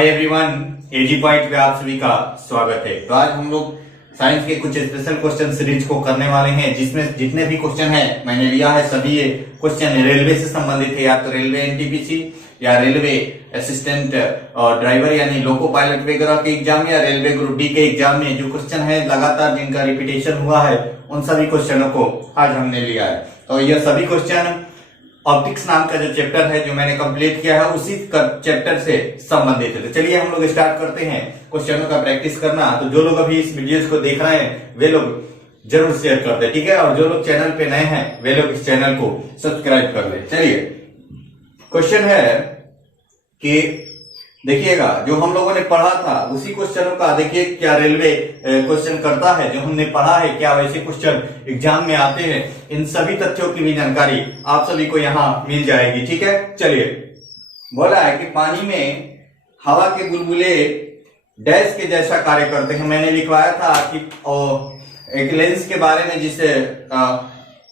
Hi everyone, एजी point पे आप सभी का स्वागत है। तो आज हम लोग साइंस के कुछ स्पेशल क्वेश्चन सीरीज को करने वाले हैं, जिसमें जितने भी क्वेश्चन है मैंने लिया है सभी ये क्वेश्चन रेलवे से संबंधित है, या तो रेलवे एनटीपीसी या रेलवे असिस्टेंट और ड्राइवर यानी लोको पायलट वगैरह के एग्जाम या रेलवे ग्रुप डी के एग्जाम में जो क्वेश्चन है लगातार जिनका रिपीटेशन हुआ है उन सभी क्वेश्चनों को आज हमने लिया है। तो यह सभी क्वेश्चन ऑप्टिक्स नाम का जो चैप्टर है जो मैंने कंप्लीट किया है उसी चैप्टर से संबंधित है। तो चलिए हम लोग स्टार्ट करते हैं क्वेश्चनों का प्रैक्टिस करना। तो जो लोग अभी इस वीडियोस को देख रहे हैं वे लोग जरूर शेयर कर दे, ठीक है, और जो लोग चैनल पे नए हैं वे लोग इस चैनल को सब्सक्राइब कर ले। चलिए क्वेश्चन है कि देखिएगा, जो हम लोगों ने पढ़ा था उसी क्वेश्चनों का देखिए क्या रेलवे क्वेश्चन करता है, जो हमने पढ़ा है क्या वैसे क्वेश्चन एग्जाम में आते हैं। इन सभी तथ्यों की भी जानकारी आप सभी को यहाँ मिल जाएगी, ठीक है। चलिए, बोला है कि पानी में हवा के बुलबुले डैश के जैसा कार्य करते हैं। मैंने लिखवाया था कि एक लेंस के बारे में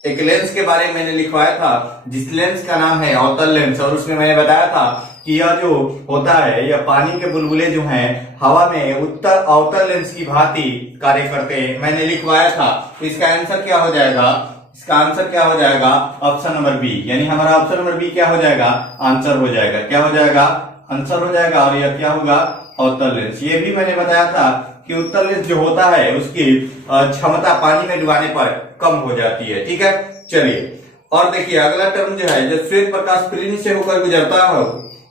एक लेंस के बारे में मैंने लिखवाया था जिस लेंस का नाम है अवतल लेंस, और उसमें मैंने बताया था कि यह जो होता है यह पानी के बुलबुले जो हैं हवा में अवतल लेंस की भांति कार्य करते हैं, मैंने लिखवाया था। तो इसका आंसर क्या हो जाएगा? इसका आंसर क्या हो जाएगा? ऑप्शन नंबर बी, यानी हमारा ऑप्शन नंबर बी क्या हो जाएगा? आंसर हो जाएगा। क्या हो जाएगा? आंसर हो जाएगा। और यह क्या होगा? अवतल लेंस। ये भी मैंने बताया था कि उत्तल लेंस जो होता है उसकी क्षमता पानी में डुबाने पर कम हो जाती है, ठीक है। चलिए, और देखिए अगला टर्म जो है, जब श्वेत प्रकाश प्रिज्म से होकर गुजरता हो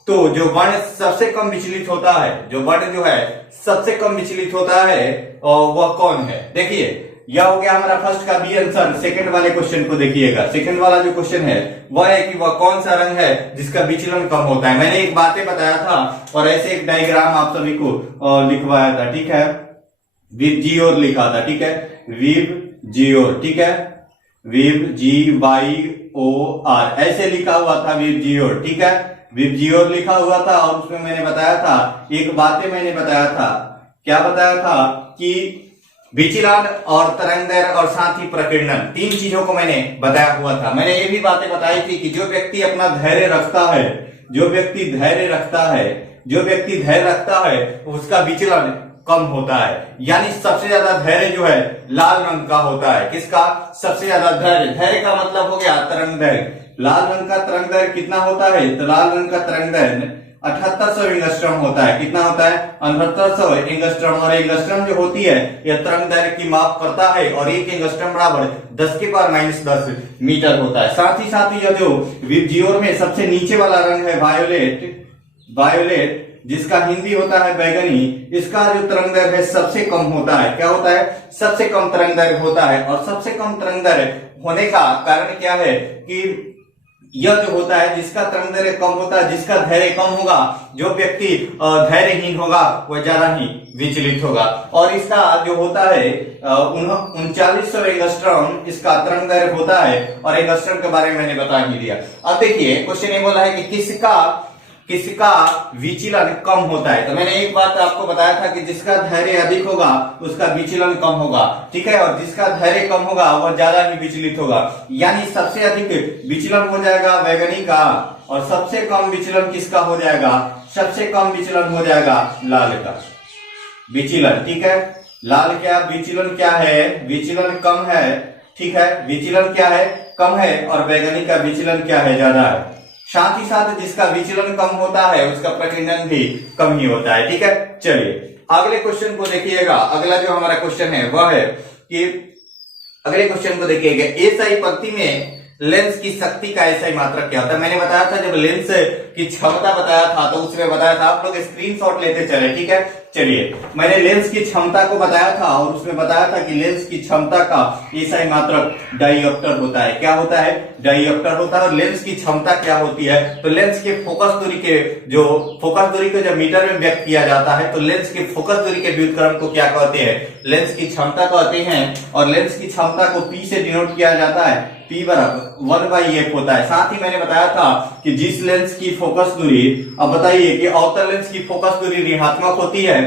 तो जो वर्ण सबसे कम विचलित होता है, जो वर्ण जो है सबसे कम विचलित होता है वह कौन है? देखिए, यह हो गया हमारा फर्स्ट का बी आंसर। सेकंड वाले क्वेश्चन को देखिएगा, सेकंड वाला जो क्वेश्चन है वह है कि वह कौन सा रंग है जिसका विचलन कम होता है। मैंने एक बातें बताया था और ऐसे एक डायग्राम आप सभी को लिखवाया था, ठीक है। विब जी और लिखा था, ठीक है, विब जी और, ठीक है, विब GYOR ऐसे लिखा हुआ था, विब जी और, ठीक है, विब जी और लिखा हुआ था। और उसमें मैंने बताया था एक बातें मैंने बताया था, क्या बताया था कि विचलन और तरंगदैर्घ्य और साथ ही प्रकीर्णन, तीन चीजों को मैंने बताया हुआ था। मैंने ये भी बातें बताई थी कि जो व्यक्ति अपना धैर्य रखता है, जो व्यक्ति धैर्य रखता है उसका विचलन कम होता है। यानी सबसे ज्यादा धैर्य जो है लाल रंग का होता है। किसका? सबसे ज्यादा धैर्य। धैर्य का मतलब हो गया तरंगदैर्घ्य। लाल रंग का तरंगदैर्घ्य कितना होता है? तो लाल रंग का तरंगदैर्घ्य 7800 एंगस्ट्रॉम होता है। कितना होता है? 7800 एंगस्ट्रॉम। और एंगस्ट्रॉम जो होती है यह तरंगदैर्घ्य की माप करता है, और एक एंगस्ट्रॉम बराबर 10⁻⁻10 मीटर होता है। साथ ही यह जो विबजियोर में सबसे नीचे वाला रंग है वायोलेट, जिसका हिंदी होता है बैगनी, इसका जो तरंगदैर्घ्य है सबसे कम होता है। क्या होता है? सबसे कम तरंगदैर्घ्य होता है। और सबसे कम तरंगदैर्घ्य होने का कारण क्या है कि यह जो होता है जिसका तरंगदैर्घ्य कम होता है, जिसका धैर्य कम होगा, जो व्यक्ति धैर्यहीन होगा वह ज्यादा ही विचलित होगा। और इसका जो होता है 3900 एंगस्ट्रॉम इसका तरंगदैर्घ्य होता है, और एंगस्ट्रॉम के बारे में मैंने बता ही दिया। अब देखिए क्वेश्चन ये बोला है कि किसका विचलन कम होता है। तो मैंने एक बात आपको बताया था कि जिसका धैर्य अधिक होगा उसका विचलन कम होगा, ठीक है, और जिसका धैर्य कम होगा वह ज्यादा ही विचलित होगा। यानी सबसे अधिक विचलन हो जाएगा बैगनी का, और सबसे कम विचलन किसका हो जाएगा? सबसे कम विचलन हो जाएगा लाल का विचलन, ठीक है। लाल क्या विचलन क्या है? विचलन कम है, ठीक है, विचलन क्या है? कम है। और बैगनी का विचलन क्या है? ज्यादा है। साथ ही साथ जिसका विचलन कम होता है उसका प्रकीर्णन भी कम ही होता है, ठीक है। चलिए अगले क्वेश्चन को देखिएगा। अगला जो हमारा क्वेश्चन है वह है कि अगले क्वेश्चन को देखिएगा, एसआई पत्ती में लेंस की शक्ति का एसआई मात्रक क्या होता है। मैंने बताया था जब लेंस की क्षमता बताया था तो उसमें बताया था, आप लोग स्क्रीनशॉट लेते चले, ठीक है। चलिए, मैंने लेंस की क्षमता को बताया था और उसमें बताया था कि लेंस की क्षमता का एसआई मात्रक डाइऑप्टर होता है। क्या होता है? डाइऑप्टर होता है। और लेंस की क्षमता क्या होती है? तो लेंस के फोकस दूरी को जब मीटर में व्यक्त किया जाता है तो लेंस के फोकस दूरी के व्युत्क्रम को क्या कहते हैं? लेंस की क्षमता कहते हैं। और लेंस की क्षमता को P से डिनोट किया जाता है, P बराबर 1/f होता है। साथ ही मैंने बताया था कि जिस लेंस की फोकस दूरी, अब बताइए कि अवतल लेंस की फोकस दूरी ऋणात्मक होती है।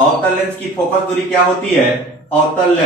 अवतल लेंस की फोकस दूरी क्या होती है? अवतल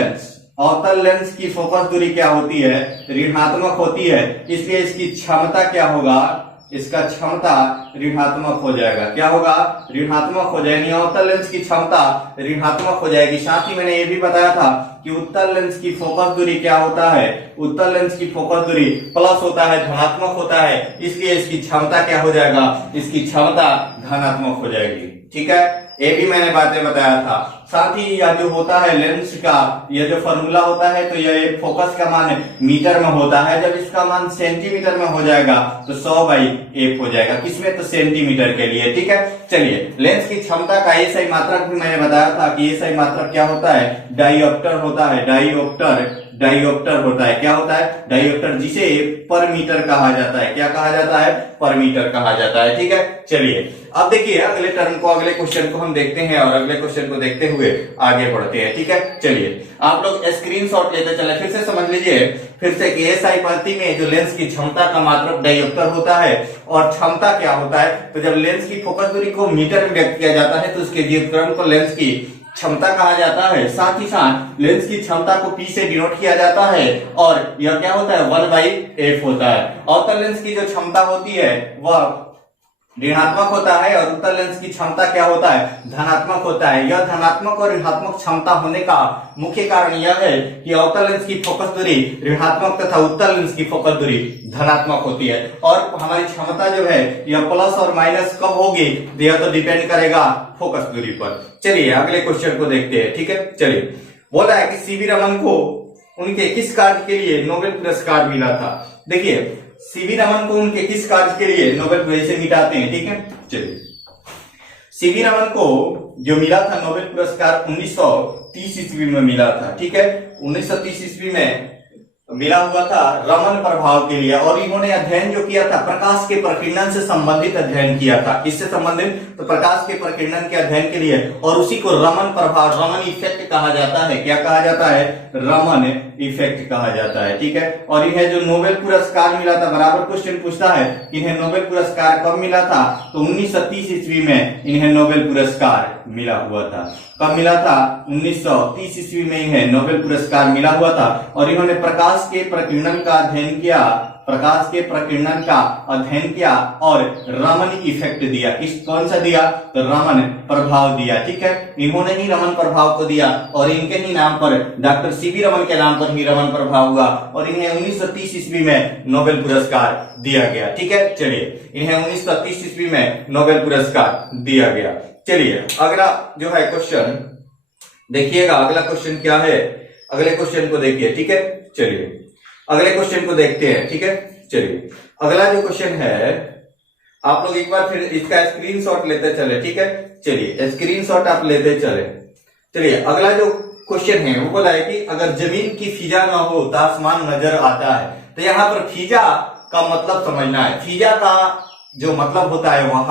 लेंस की फोकस दूरी क्या होती है? ऋणात्मक होती है। इसलिए इसकी क्षमता क्या होगा? इसका क्षमता ऋणात्मक हो जाएगा। क्या होगा? ऋणात्मक हो जाएगी। अवतल लेंस की क्षमता ऋणात्मक हो जाएगी। साथ ही मैंने ये भी बताया था कि उत्तल लेंस की फोकस दूरी क्या होता है? उत्तल लेंस की फोकस दूरी प्लस होता है, धनात्मक होता है, इसलिए इसकी क्षमता क्या हो जाएगा? इसकी क्षमता धनात्मक हो जाएगी। ठीक है, ये भी मैंने बातें बताया था। साथ ही यह जो होता है लेंस का, यह जो फॉर्मूला होता है, तो यह फोकस का मान मीटर में होता है। जब इसका मान सेंटीमीटर में हो जाएगा तो 100/f हो जाएगा। किसमें? तो सेंटीमीटर के लिए। ठीक है, चलिए, लेंस की क्षमता का एसआई मात्रक भी मैंने बताया था कि एसआई मात्रक क्या होता है? डायोप्टर होता है। डायोप्टर होता है। क्या होता है? डायोप्टर, जिसे पर मीटर कहा जाता है। क्या कहा जाता है? पर मीटर कहा जाता है। ठीक है, चलिए अब देखिए अगले टर्म को, अगले क्वेश्चन को हम देखते हैं और अगले क्वेश्चन को देखते हुए आगे बढ़ते हैं। ठीक है, चलिए आप लोग स्क्रीनशॉट लेते चले, फिर से समझ लीजिए फिर से कि एसआई पद्धति में जो लेंस की क्षमता का मात्रक डायोप्टर होता है और क्षमता क्या होता है? तो जब लेंस की फोकस दूरी को मीटर में व्यक्त किया जाता है तो उसके व्युत्क्रम को लेंस की क्षमता कहा जाता है। साथ ही साथ लेंस की क्षमता को P से डिनोट किया जाता है और यह क्या होता है? 1/f होता है। अवतल लेंस की जो क्षमता होती है वह ऋणात्मक होता है और उत्तल लेंस की क्षमता क्या होता है? धनात्मक होता है। यह धनात्मक और ऋणात्मक क्षमता होने का मुख्य कारण यह है कि अवतल लेंस की फोकस दूरी ऋणात्मक तथा उत्तल लेंस की फोकस दूरी धनात्मक होती है। और हमारी क्षमता जो है यह प्लस और माइनस कब होगी? यह तो डिपेंड करेगा फोकस दूरी पर। चलिए अगले क्वेश्चन को देखते हैं। ठीक है, चलिए, बोला है कि सीवी रमन को उनके किस कार्य के लिए नोबेल पुरस्कार मिला था? देखिए, सीवी रमन को उनके किस कार्य के लिए नोबेल पुरस्कार मिटाते हैं? ठीक है, चलिए, सीवी रमन को जो मिला था नोबेल पुरस्कार 1930 ईस्वी में मिला था। ठीक है, 1930 ईस्वी में मिला हुआ था रमन प्रभाव के लिए। और इन्होंने अध्ययन जो किया था प्रकाश के प्रकीर्णन से संबंधित अध्ययन किया था। किससे संबंधित? तो प्रकाश के प्रकीर्णन के अध्ययन के लिए, और उसी को रमन प्रभाव, रमन इफेक्ट कहा जाता है। क्या कहा जाता है? रमन इफेक्ट कहा जाता है। ठीक है, और इन्हें जो नोबेल पुरस्कार मिला था, बराबर क्वेश्चन पूछता है इन्हें नोबेल पुरस्कार कब मिला था? तो 1930 ईस्वी में इन्हें नोबेल पुरस्कार मिला हुआ था। कब मिला था? 1930 ईस्वी में इन्हें नोबेल पुरस्कार मिला हुआ था। और इन्होंने प्रकाश के प्रकीर्णन का अध्ययन किया, प्रकाश के प्रकीर्णन का अध्ययन किया और रमन इफेक्ट दिया। कौन सा दिया? तो रमन प्रभाव दिया। ठीक है, इन्होंने ही रमन प्रभाव को दिया और इनके ही नाम पर, डॉक्टर सीवी रमन के नाम पर ही रमन प्रभाव हुआ और इन्हें 1930 ईस्वी में नोबेल पुरस्कार दिया गया। ठीक है, चलिए, इन्हें 1930 ईस्वी में नोबेल पुरस्कार दिया गया। चलिए अगला जो है क्वेश्चन देखिएगा। अगला क्वेश्चन क्या है? अगले क्वेश्चन को देखिए। ठीक है, चलिए अगले क्वेश्चन को देखते हैं। ठीक है, चलिए अगला जो क्वेश्चन है, आप लोग एक बार फिर इसका स्क्रीनशॉट लेते चले। ठीक है, चलिए स्क्रीनशॉट आप लेते चले। चलिए अगला जो क्वेश्चन है वो बोला है कि अगर जमीन की फिजा ना हो तो आसमान नजर आता है। तो यहाँ पर फिजा का मतलब समझना है। फिजा का जो मतलब होता है वो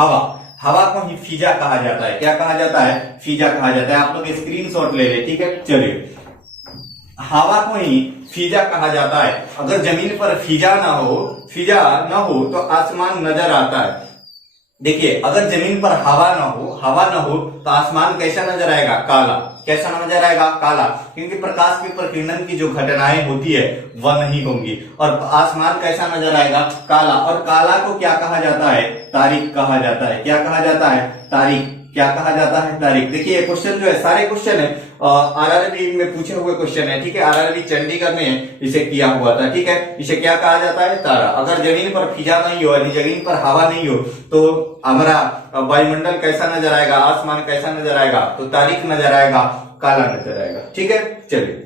हवा को ही फिजा कहा जाता है। क्या कहा जाता है? फिजा कहा जाता है। आप लोग स्क्रीनशॉट ले ले। ठीक है, चलिए, हवा को ही फिजा कहा जाता है। अगर जमीन पर फिजा ना हो तो आसमान नजर आता है। देखिए, अगर जमीन पर हवा ना हो तो आसमान कैसा नजर आएगा? काला। कैसा नजर आएगा? काला, क्योंकि प्रकाश के प्रकीर्णन की जो घटनाएं होती है वह नहीं होंगी और आसमान कैसा नजर आएगा? काला। और काला को क्या कहा जाता है? तारीख कहा जाता है। क्या कहा जाता है? तारीख। क्या कहा जाता है? तारीख। देखिए क्वेश्चन जो है, सारे क्वेश्चन है आरआरबी में पूछे हुए क्वेश्चन है। ठीक है, आरआरबी चंडीगढ़ ने इसे किया हुआ था। ठीक है, इसे क्या कहा जाता है? तारा। अगर जमीन पर फिजा नहीं हो, यानी जमीन पर हवा नहीं हो तो हमारा वायुमंडल कैसा नजर आएगा? आसमान कैसा नजर आएगा? तो तारीख नजर आएगा, काला नजर आएगा। ठीक है, चलिए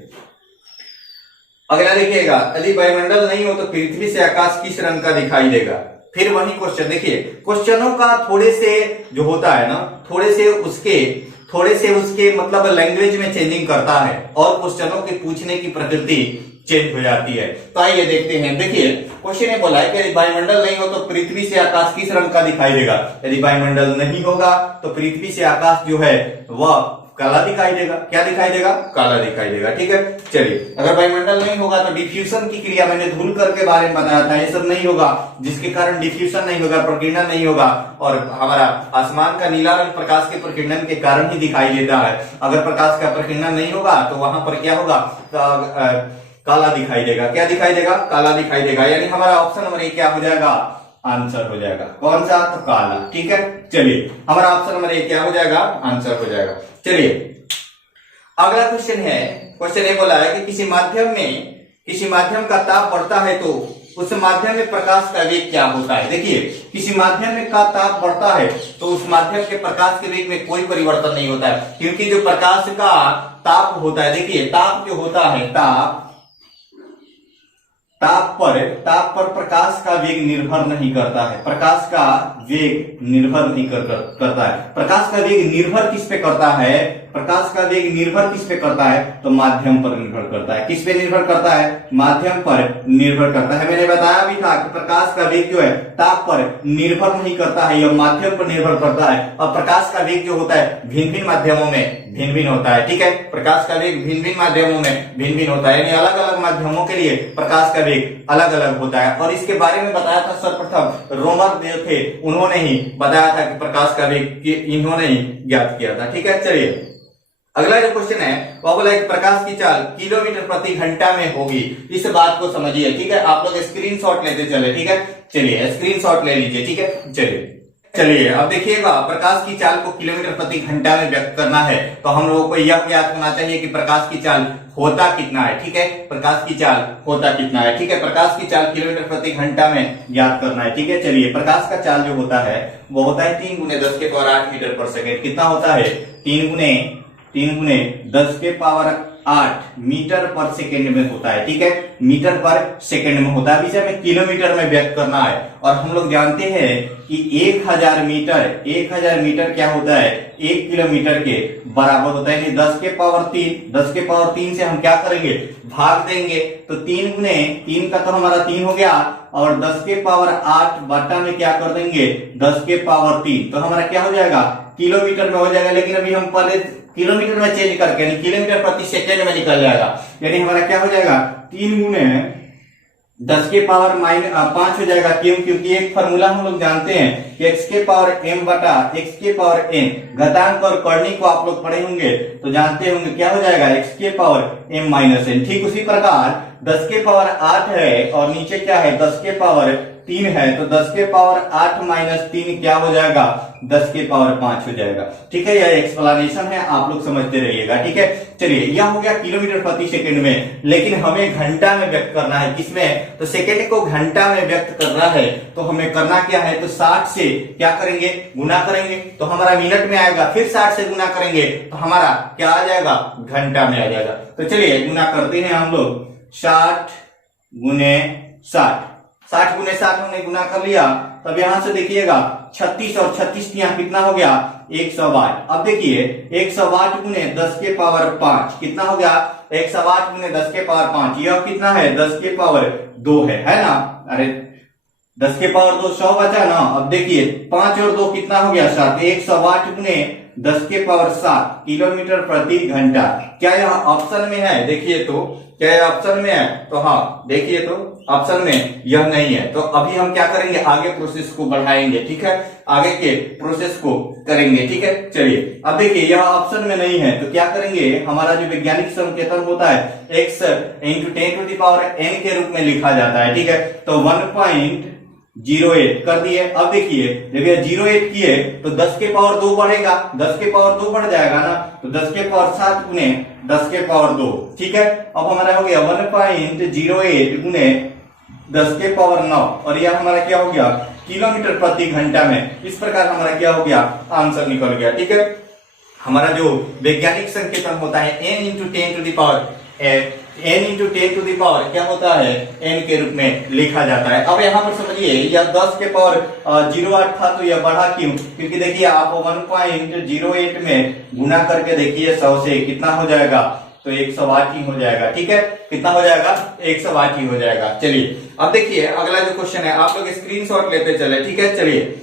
अगला देखिएगा, यदि वायुमंडल नहीं हो तो पृथ्वी से आकाश किस रंग का दिखाई देगा? फिर वही क्वेश्चन। देखिए, क्वेश्चनों का थोड़े से जो होता है ना, थोड़े से उसके मतलब लैंग्वेज में चेंजिंग करता है और क्वेश्चनों के पूछने की प्रकृति चेंज हो जाती है। तो आइए देखते हैं। देखिए क्वेश्चन ने बोला है कि यदि वायुमंडल नहीं हो तो पृथ्वी से आकाश किस रंग का दिखाई देगा? यदि वायुमंडल नहीं होगा तो पृथ्वी से आकाश जो है वह काला दिखाई देगा। क्या दिखाई देगा? काला दिखाई देगा। ठीक है, चलिए अगर वायुमंडल नहीं होगा तो डिफ्यूजन की क्रिया, मैंने धूल कर के बारे में बताया था, ये सब नहीं होगा, जिसके कारण डिफ्यूजन नहीं होगा, प्रकीर्णन नहीं होगा और हमारा आसमान का नीला रंग प्रकाश के प्रकीर्णन के कारण ही दिखाई देता है। अगर प्रकाश का प्रकीर्णन नहीं होगा तो वहां पर क्या होगा? काला दिखाई देगा। क्या दिखाई देगा? काला दिखाई देगा। यानी हमारा ऑप्शन नंबर ए क्या हो जाएगा? आंसर हो जाएगा। कौन सा? तो काला। ठीक है, चलिए हमारा ऑप्शन नंबर 1 क्या हो जाएगा? आंसर हो जाएगा। चलिए अगला क्वेश्चन है, क्वेश्चन ये बोला है कि किसी माध्यम का ताप बढ़ता है तो उस माध्यम में प्रकाश का वेग क्या होता है। देखिए किसी माध्यम में का ताप बढ़ता है तो उस माध्यम के प्रकाश के वेग में कोई परिवर्तन नहीं होता है, क्योंकि जो प्रकाश का ताप होता है, देखिए ताप जो होता है, ताप पर प्रकाश का वेग निर्भर नहीं करता है। प्रकाश का वेग निर्भर नहीं करता है। प्रकाश का वेग निर्भर किस पे करता है? प्रकाश का वेग निर्भर किस पे करता है? तो माध्यम पर निर्भर करता है। किस पे निर्भर करता है? माध्यम पर निर्भर करता है। मैंने बताया भी था कि प्रकाश का वेग जो है ताप पर निर्भर नहीं करता है, यह माध्यम पर निर्भर करता है। और प्रकाश का वेग जो होता है भिन्न भिन्न माध्यमों में भिन्न भिन्न होता है। ठीक है, प्रकाश का वेग भिन्न भिन्न माध्यमों में भिन्न भिन्न होता है, यानी अलग अलग माध्यमों के लिए प्रकाश का वेग अलग अलग होता है। और इसके बारे में बताया था सर्वप्रथम रोमर जो थे उन्होंने ही बताया था कि प्रकाश का वेग इन्होंने ही ज्ञात किया था। ठीक है, चलिए अगला जो क्वेश्चन है वो बोला कि प्रकाश की चाल किलोमीटर प्रति घंटा में होगी। इस बात को समझिए। ठीक है, आप लोग स्क्रीनशॉट लेते चले। ठीक है, चलिए स्क्रीनशॉट ले लीजिए। ठीक है, चलिए अब देखिएगा, प्रकाश की चाल को किलोमीटर प्रति घंटा में व्यक्त करना है तो हम लोगों को यह ज्ञात होना चाहिए कि प्रकाश की चाल होता कितना है। ठीक है, प्रकाश की चाल होता कितना है। ठीक है, प्रकाश की चाल किलोमीटर प्रति घंटा में ज्ञात करना है। ठीक है, चलिए प्रकाश का चाल जो होता है वो होता है 3 × 10⁸ मीटर पर सेकेंड। कितना होता है? 3 × 10⁸ मीटर पर सेकेंड में होता है। ठीक है, मीटर पर सेकेंड में होता है। इसे हमें किलोमीटर में व्यक्त करना है। और हम लोग जानते हैं कि 1000 मीटर क्या होता है? 1 किलोमीटर के बराबर होता है। 10⁻3 से हम क्या करेंगे? भाग देंगे। तो 3 का तो हमारा 3 हो गया और 10⁸ बटा में क्या कर देंगे? 10⁻3। तो हमारा क्या हो जाएगा? किलोमीटर में हो जाएगा। लेकिन अभी हम पहले किलोमीटर में चेंज करके यानी किलोमीटर प्रति सेकेंड में निकल जाएगा। यानी हमारा क्या हो जाएगा? 3 × 10⁻5 हो जाएगा। क्यों? क्योंकि एक फॉर्मूला हम लोग जानते हैं कि x⁻m बटा x⁻n, घातांक और करनी को आप लोग पढ़े होंगे तो जानते होंगे क्या हो जाएगा? x⁻m-n। ठीक उसी प्रकार 10⁸ है और नीचे क्या है? 10⁻3 है तो 10⁸ -3 क्या हो जाएगा? 10⁻5 हो जाएगा। ठीक है, यह एक्सप्लेनेशन है, आप लोग समझते रहिएगा। ठीक है, चलिए यह हो गया किलोमीटर प्रति सेकंड में। लेकिन हमें घंटा में व्यक्त करना है। किसमें? तो सेकंड को घंटा में व्यक्त करना है तो हमें करना क्या है? तो 60 से क्या करेंगे? गुना करेंगे तो हमारा मिनट में आएगा। फिर 60 से गुना करेंगे तो हमारा क्या आ जाएगा? घंटा में आ जाएगा। तो चलिए गुना करते हैं हम लोग। 60 × 60 हमने गुना कर लिया। तब यहां से देखिएगा 36 और 36 यहाँ कितना हो गया? 108। अब देखिए 108 × 10⁵ कितना हो गया? 108 × 10⁵ यह कितना है? 10⁻2 है ना? अरे 10⁻2 100 बचा ना। अब देखिए 5 और 2 कितना हो गया? 7। 108 × 10⁻7 किलोमीटर प्रति घंटा। क्या यह ऑप्शन में है? देखिए तो क्या यह ऑप्शन में है? तो हाँ, देखिए तो ऑप्शन में यह नहीं है। तो अभी हम क्या करेंगे? आगे प्रोसेस को बढ़ाएंगे। ठीक है, आगे के प्रोसेस को करेंगे। ठीक है, चलिए अब देखिए यह ऑप्शन में नहीं है तो क्या करेंगे? हमारा जो वैज्ञानिक संकेतन होता है x × 10⁻n के रूप में लिखा जाता है। ठीक है, तो 1.08 कर दिए। अब देखिए जब यह 08 किए तो 10⁻2 बढ़ेगा, 10⁻2 बढ़ जाएगा ना। तो 10⁻7 × 10⁻2। ठीक है, अब हमारा हो गया 1.08 × 10⁻9 और यह हमारा क्या हो गया? किलोमीटर प्रति घंटा में। इस प्रकार हमारा क्या हो गया? आंसर निकल गया। ठीक है, हमारा जो वैज्ञानिक संकेतन होता है n × 10⁻n क्या होता है? n के रूप में लिखा जाता है। अब यहाँ पर समझिए यह 10⁻08 था तो यह बढ़ा क्यों? क्योंकि देखिए आप 1.08 में गुना करके देखिए 100 से कितना हो जाएगा? तो 108 ही हो जाएगा। ठीक है, कितना हो जाएगा? 108 ही हो जाएगा। चलिए अब देखिए अगला जो क्वेश्चन है, आप लोग स्क्रीनशॉट लेते चले। ठीक है, चलिए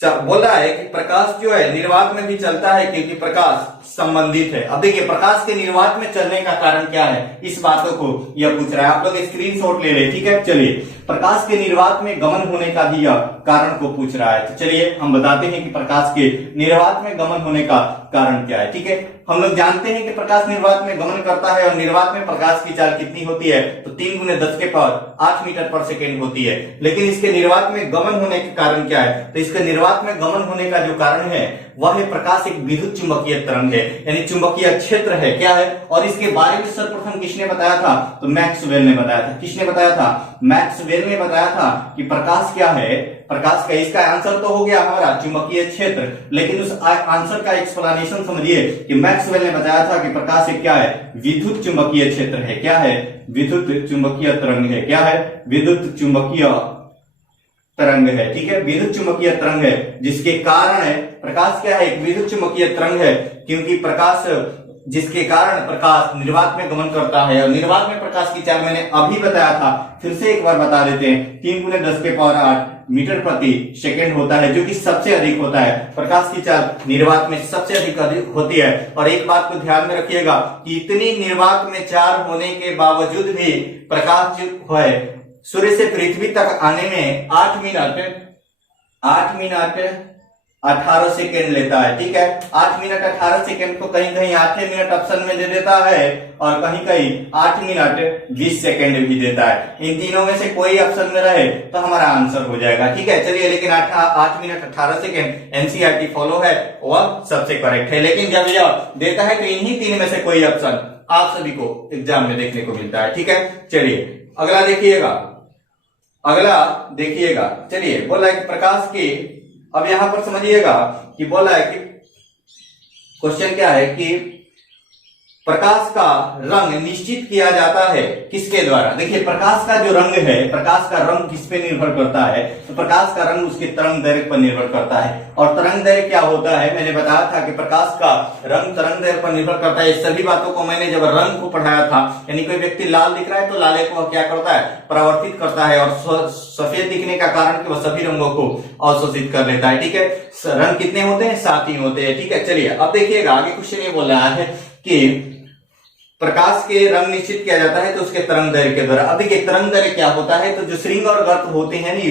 बोल रहा है कि प्रकाश जो है निर्वात में भी चलता है क्योंकि प्रकाश संबंधित है। अब देखिए प्रकाश के निर्वात में चलने का कारण क्या है? इस बातों को यह पूछ रहा है। आप लोग स्क्रीनशॉट ले ले। ठीक है, चलिए प्रकाश के निर्वात में गमन होने का भी यह कारण को पूछ रहा है। तो चलिए हम बताते हैं कि प्रकाश के निर्वात में गमन होने का कारण क्या है। ठीक है, हम लोग जानते हैं कि प्रकाश निर्वात में गमन करता है और निर्वात में प्रकाश की चाल कितनी होती है, तो 3 × 10⁸ मीटर पर सेकेंड होती है। लेकिन इसके निर्वात में गमन होने के कारण क्या है, तो इसके निर्वात में गमन होने का जो कारण है वह है प्रकाश एक विद्युत चुंबकीय तरंग है, यानी चुंबकीय क्षेत्र है, क्या है। और इसके बारे में सर्वप्रथम किसने बताया था, तो मैक्सवेल ने बताया था। किसने बताया था, मैक्सवेल ने बताया था कि प्रकाश क्या है, प्रकाश का, इसका आंसर तो हो गया हमारा चुंबकीय क्षेत्र, लेकिन उस आंसर का एक्सप्लेनेशन समझिए कि मैक्सवेल ने बताया था कि प्रकाश एक क्या है, विद्युत चुंबकीय क्षेत्र है, क्या है, विद्युत चुंबकीय तरंग है, क्या है, विद्युत चुंबकीय तरंग है, ठीक है, विद्युत चुंबकीय तरंग है, जिसके कारण है प्रकाश क्या है, एक विद्युत चुंबकीय तरंग है, क्योंकि प्रकाश, जिसके कारण प्रकाश निर्वात में गमन करता है। और निर्वात में प्रकाश की चाल मैंने अभी बताया था, फिर से एक बार बता देते हैं, 3 × 10⁸ मीटर प्रति सेकेंड होता है, जो कि सबसे अधिक होता है। प्रकाश की चाल निर्वात में सबसे अधिक होती है। और एक बात को ध्यान में रखिएगा कि इतनी निर्वात में चाल होने के बावजूद भी प्रकाश जो है सूर्य से पृथ्वी तक आने में 8 मिनट 18 सेकेंड लेता है, ठीक है। 8 मिनट 18 सेकेंड को कहीं कहीं 8 मिनट ऑप्शन में दे देता है और कहीं कहीं 8 मिनट 20 सेकेंड भी देता है। इन तीनों में से कोई ऑप्शन में रहे तो हमारा आंसर हो जाएगा, ठीक है। चलिए, लेकिन 8 मिनट 18 सेकेंड एनसीईआरटी फॉलो है, वह सबसे करेक्ट है। लेकिन जब यह देता है तो इन्हीं 3 में से कोई ऑप्शन आप सभी को एग्जाम में देखने को मिलता है, ठीक है। चलिए अगला देखिएगा, चलिए बोला है कि प्रकाश की, अब यहां पर समझिएगा कि बोला है कि क्वेश्चन क्या है कि प्रकाश का रंग निश्चित किया जाता है किसके द्वारा। देखिए, प्रकाश का जो रंग है, प्रकाश का रंग किस पे निर्भर करता है, तो प्रकाश का रंग उसके तरंग दैर्घ्य पर निर्भर करता है। और तरंग दैर्घ्य क्या होता है, मैंने बताया था कि प्रकाश का रंग तरंग दैर्घ्य पर निर्भर करता है। इस सभी बातों को मैंने जब रंग को पढ़ाया था, यानी कोई व्यक्ति लाल दिख रहा है तो लाले को क्या करता है, परावर्तित करता है, और सफेद दिखने का कारण कि वह सभी रंगों को अवशोषित कर लेता है, ठीक है। रंग कितने होते हैं, 7 ही होते हैं, ठीक है। चलिए अब देखिएगा आगे क्वेश्चन ये बोल रहा है कि प्रकाश के रंग निश्चित किया जाता है तो उसके तरंग दैर्घ्य के द्वारा। अब देखिए, तरंग दैर्घ्य क्या होता है, तो जो श्रृंग और गर्त होते हैं नी,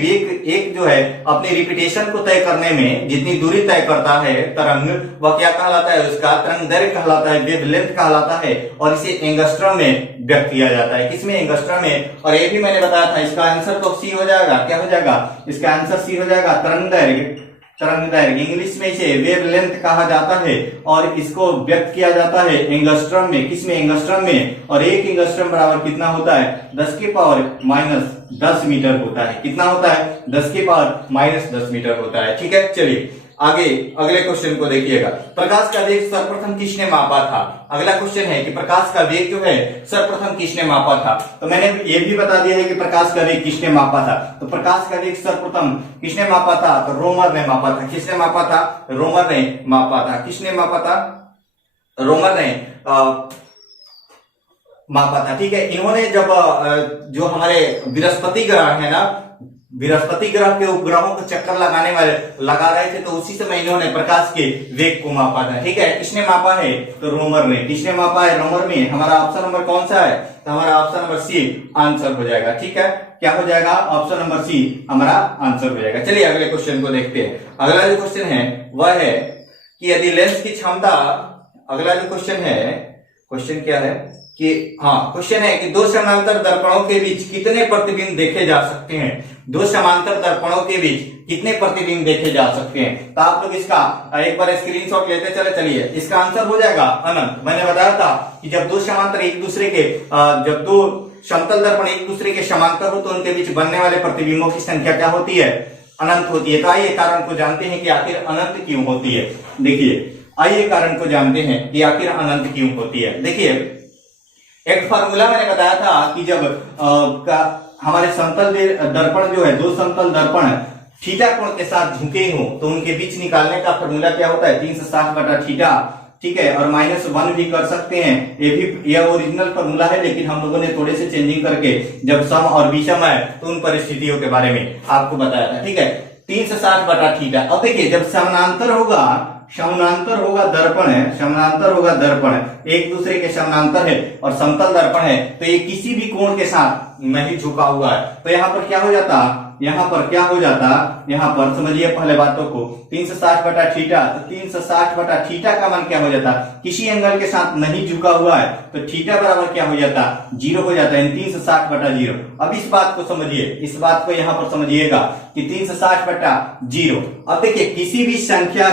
एक जो है अपने रिपीटेशन को तय करने में जितनी दूरी तय करता है तरंग, वह क्या कहलाता है, उसका तरंग दैर्घ्य कहलाता है, वेवलेंथ कहलाता है। और इसे एंगस्ट्रॉम में व्यक्त किया जाता है, किसमें, एंगस्ट्रॉम में। और ये भी मैंने बताया था, इसका आंसर तो सी हो जाएगा, क्या हो जाएगा, इसका आंसर सी हो जाएगा, तरंग दैर्घ्य। तरंग दैर्घ्य इंग्लिश में इसे वेवलेंथ कहा जाता है और इसको व्यक्त किया जाता है एंगस्ट्रॉम में, किसमें, एंगस्ट्रॉम में। और 1 एंगस्ट्रॉम बराबर कितना होता है, 10⁻⁻10 मीटर होता है। कितना होता है, 10⁻⁻10 मीटर होता है, ठीक है। चलिए आगे अगले क्वेश्चन को देखिएगा, प्रकाश का वेग सर्वप्रथम किसने मापा था। अगला क्वेश्चन है कि प्रकाश का वेग जो है सर्वप्रथम किसने मापा था। तो मैंने ये भी बता दिया है कि प्रकाश का वेग किसने मापा था। तो प्रकाश का वेग सर्वप्रथम किसने मापा था, तो रोमर ने मापा था। किसने मापा था, रोमर ने मापा था। किसने मापा था, रोमर ने मापा था, ठीक है। इन्होंने जब जो हमारे बृहस्पति ग्रह है ना, बृहस्पति ग्रह के उपग्रहों को चक्कर लगा रहे थे, तो उसी समय इन्होंने प्रकाश के वेग को मापा था, ठीक है। किसने मापा है, तो रोमर ने। किसने मापा है, रोमर ने। हमारा ऑप्शन नंबर कौन सा है, तो हमारा ऑप्शन नंबर सी आंसर हो जाएगा, ठीक है। क्या हो जाएगा, ऑप्शन नंबर सी हमारा आंसर हो जाएगा। चलिए अगले क्वेश्चन को देखते हैं। अगला जो क्वेश्चन है वह है कि यदि लेंस की क्षमता, अगला जो क्वेश्चन है, क्वेश्चन क्या है कि, हाँ क्वेश्चन है कि 2 समांतर दर्पणों के बीच कितने प्रतिबिंब देखे जा सकते हैं। 2 समांतर दर्पणों के बीच कितने प्रतिबिंब देखे जा सकते हैं। तो आप लोग इसका एक बार स्क्रीनशॉट लेते चले। चलिए, इसका आंसर हो जाएगा अनंत। मैंने बताया था कि जब 2 समांतर एक दूसरे के, जब 2 समतल दर्पण एक दूसरे के समांतर हो तो उनके बीच बनने वाले प्रतिबिंबों की संख्या क्या होती है, अनंत होती है। तो आइए कारण को जानते हैं कि आखिर अनंत क्यों होती है। देखिए, आइए कारण को जानते हैं कि आखिर अनंत क्यों होती है। देखिए, एक फार्मूला मैंने बताया था कि जब हमारे समतल दर्पण जो है, 2 समतल दर्पण थीटा कोण के साथ झुके हो तो उनके बीच निकालने का फार्मूला क्या होता है, 360/थीटा, ठीक है। और -1 भी कर सकते हैं, यह ओरिजिनल फार्मूला है, लेकिन हम लोगों ने थोड़े से चेंजिंग करके जब सम और विषम है तो उन परिस्थितियों के बारे में आपको बताया था, ठीक है। 360/थीटा। अब देखिए, जब समानांतर होगा दर्पण है, समानांतर होगा दर्पण, एक दूसरे के समानांतर है और समतल दर्पण है, तो ये किसी भी कोण के साथ नहीं झुका हुआ है, तो यहाँ पर क्या हो जाता, यहाँ पर क्या हो जाता, यहाँ पर समझिए पहले बातों को, 360 बटा थीटा, तो 360 बटा थीटा का मान क्या हो जाता, किसी एंगल के साथ नहीं झुका हुआ है तो थीटा बराबर क्या हो जाता, 0 हो जाता है, 360 बटा 0। अब इस बात को समझिए, इस बात को यहाँ पर समझिएगा कि 360 बटा 0। अब देखिए किसी भी संख्या